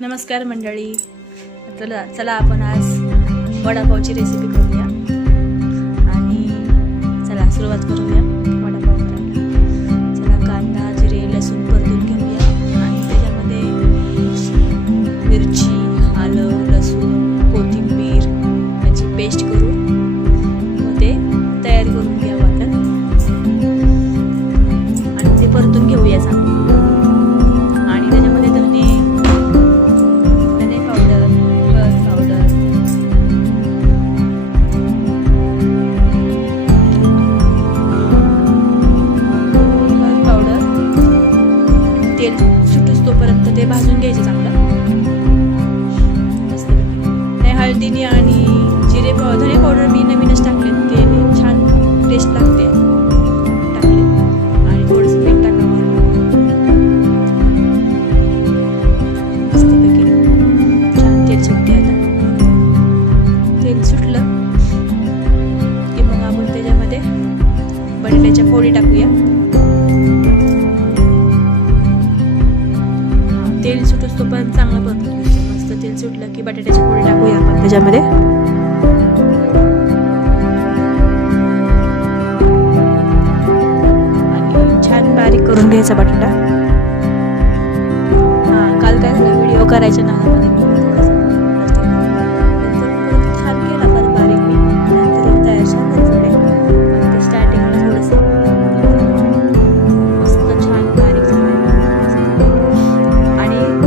नमस्कार मंडळी, चला आपण आज वडापावची रेसिपी करूया आणि चला सुरुवात करूया वडापाव करायला. चला कांदा, जिरे, लसूण परतून घेऊया आणि त्याच्यामध्ये मिरची, आलं, लसूण, कोथिंबीर याची पेस्ट करून मग ते तयार करून घ्यावं आपण आणि ते परतून घेऊया चांगलं. आणि त्याच्यामध्ये तेल सुटूस तोपर्यंत ते भाजून घ्यायचे चांगलं मस्त. नाही हळदीने आणि धने पावडर मी नवीनच टाकले, ते छान टेस्ट लागते टाकले. आणि थोडंसं मीठ टाकावं मस्तपैकी. छान तेल सुटते. आता तेल सुटलं की मग आपण त्याच्यामध्ये बटाट्याच्या फोडी टाकूया. तेल सुटूस तोपर्यंत चांगलं परतून घ्यायचं. मस्त तेल सुटलं की बटाट्याची फोडी टाकूया आपण त्याच्यामध्ये. आणि छान बारीक करून घ्यायचा बटाटा. काल काय झालं, व्हिडिओ करायच्या नादामध्ये छान केला पण बारीक मी नंतर तयार छान झाले. ते स्टार्टिंगला थोडंसं मस्त छान बारीक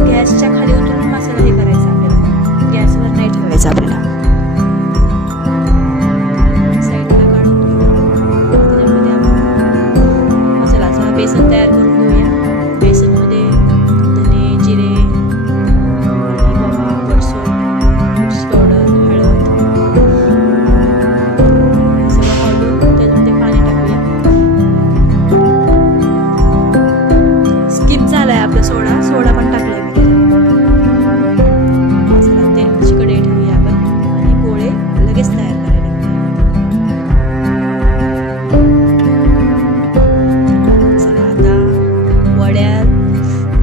गॅसच्या खाली उतरून मसाला हे करायचा आपल्याला, गॅसवर नाही ठेवायचा आपल्याला. साईडला काढून त्याच्यामध्ये आपण मसाला बेसन तयार करून घेऊया. बेसनमध्ये धने, जिरे आणि ओवा, बडीशेप, मिरची पावडर, हळद सगळं घालून त्याच्यामध्ये पाणी टाकूया. स्किप झालाय आपला सोडा पण टाकलाय मी. लगेच तयार करायला. चला आता वड्या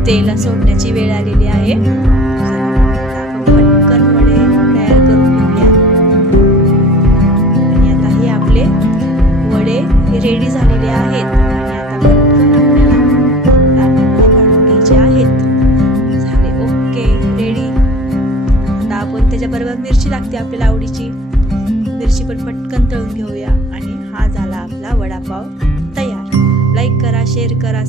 तेला सोडण्याची वेळ आलेली आहे. आपण पटकन वडे तयार करून घेऊया. आणि आता हे आपले वडे रेडी झालेले आहेत आणि आता पटकन आपल्याला काढून घ्यायचे आहेत. झाले, ओके, रेडी. आता आपण त्याच्याबरोबर मिरची लागते आपल्याला आवडीची, मिरची पण पटकन तळून घेऊया. आणि हा झाला आपला वडापाव तयार. लाईक करा, शेअर करा.